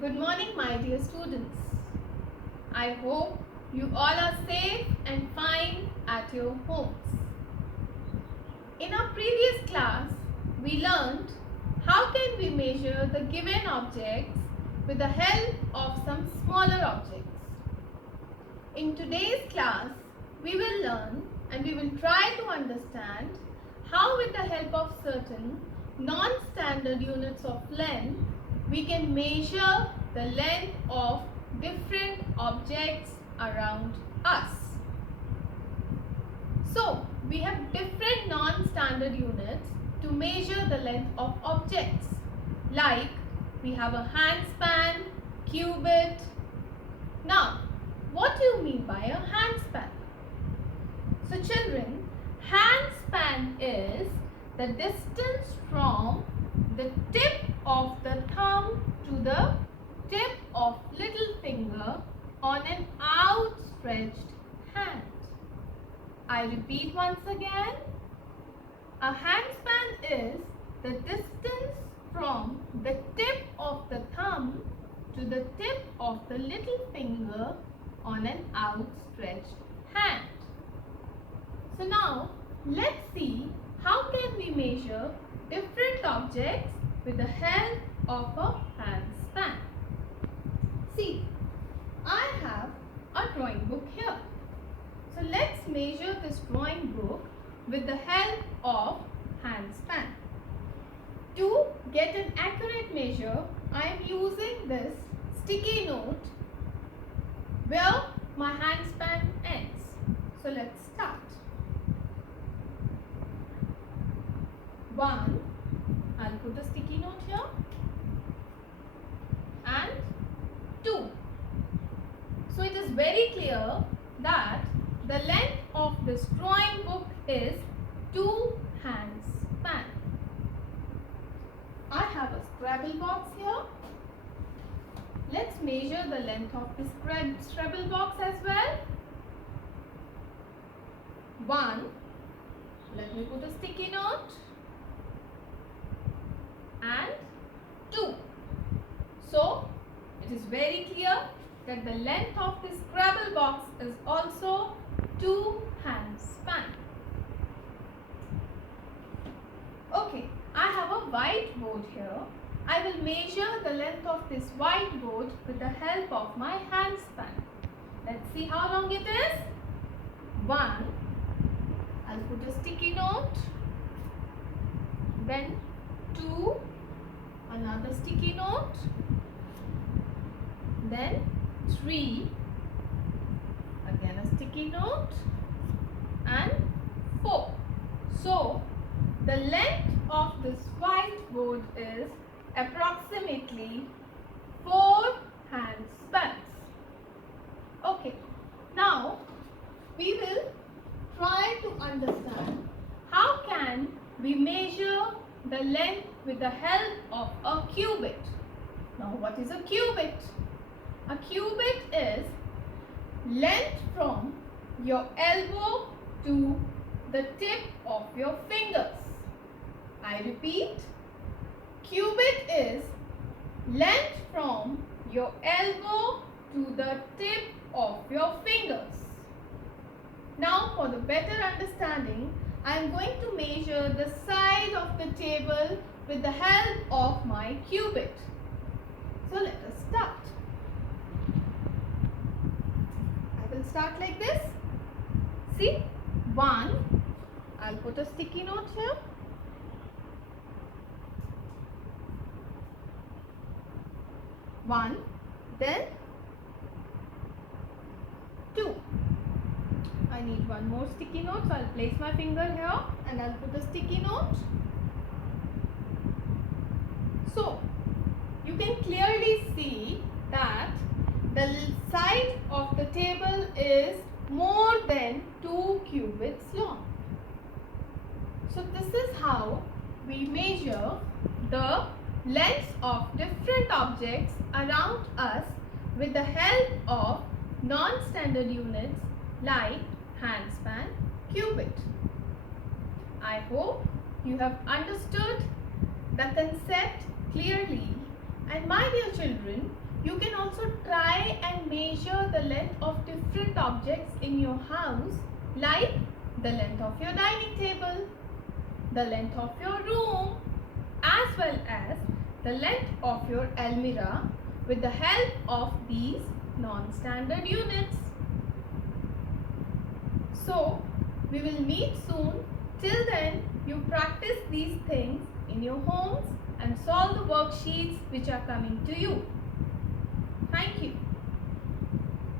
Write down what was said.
Good morning, my dear students. I hope you all are safe and fine at your homes. In our previous class, we learned how can we measure the given objects with the help of some smaller objects. In today's class, we will learn and we will try to understand how with the help of certain non-standard units of length, we can measure the length of different objects around us. So, we have different non-standard units to measure the length of objects. Like, we have a handspan, cubit. Now, what do you mean by a handspan? So children, handspan is the distance from the tip of the thumb to the tip of little finger on an outstretched hand. I repeat once again, a handspan is the distance from the tip of the thumb to the tip of the little finger on an outstretched hand. So now, let's see how can we measure different objects with the help of a handspan. See, I have a drawing book here. So let's measure this drawing book with the help of handspan. To get an accurate measure, I am using this sticky note where my handspan ends. So let's start. 1, I'll put a sticky note here, and 2. So it is very clear that the length of this drawing book is 2 handspan. I have a Scrabble box here. Let's measure the length of this Scrabble box as well. 1. Let me put a sticky note. And 2. So, it is very clear that the length of this Scrabble box is also 2 handspan. Okay, I have a whiteboard here. I will measure the length of this whiteboard with the help of my handspan. Let's see how long it is. 1. I'll put a sticky note. Then 2. Another sticky note. Then 3. Again a sticky note. And 4. So, the length of this whiteboard is approximately 4 handspans. Okay, now we will try to understand how can we measure the length with the help of a cubit. Now what is a cubit? A cubit is length from your elbow to the tip of your fingers. I repeat, cubit is length from your elbow to the tip of your fingers. Now for the better understanding, I am going to measure the side of the table with the help of my cubit. So let us start. I will start like this. See, 1, I'll put a sticky note here. 1, then 2. I need one more sticky note, so I'll place my finger here and I'll put a sticky note. So, you can clearly see that the side of the table is more than 2 cubits long. So, this is how we measure the lengths of different objects around us with the help of non-standard units like handspan, cubit. I hope you have understood the concept clearly, and my dear children, You can also try and measure the length of different objects in your house, like the length of your dining table, the length of your room, as well as the length of your almirah with the help of these non-standard units. So, we will meet soon. Till then, you practice these things in your homes and solve the worksheets which are coming to you. Thank you.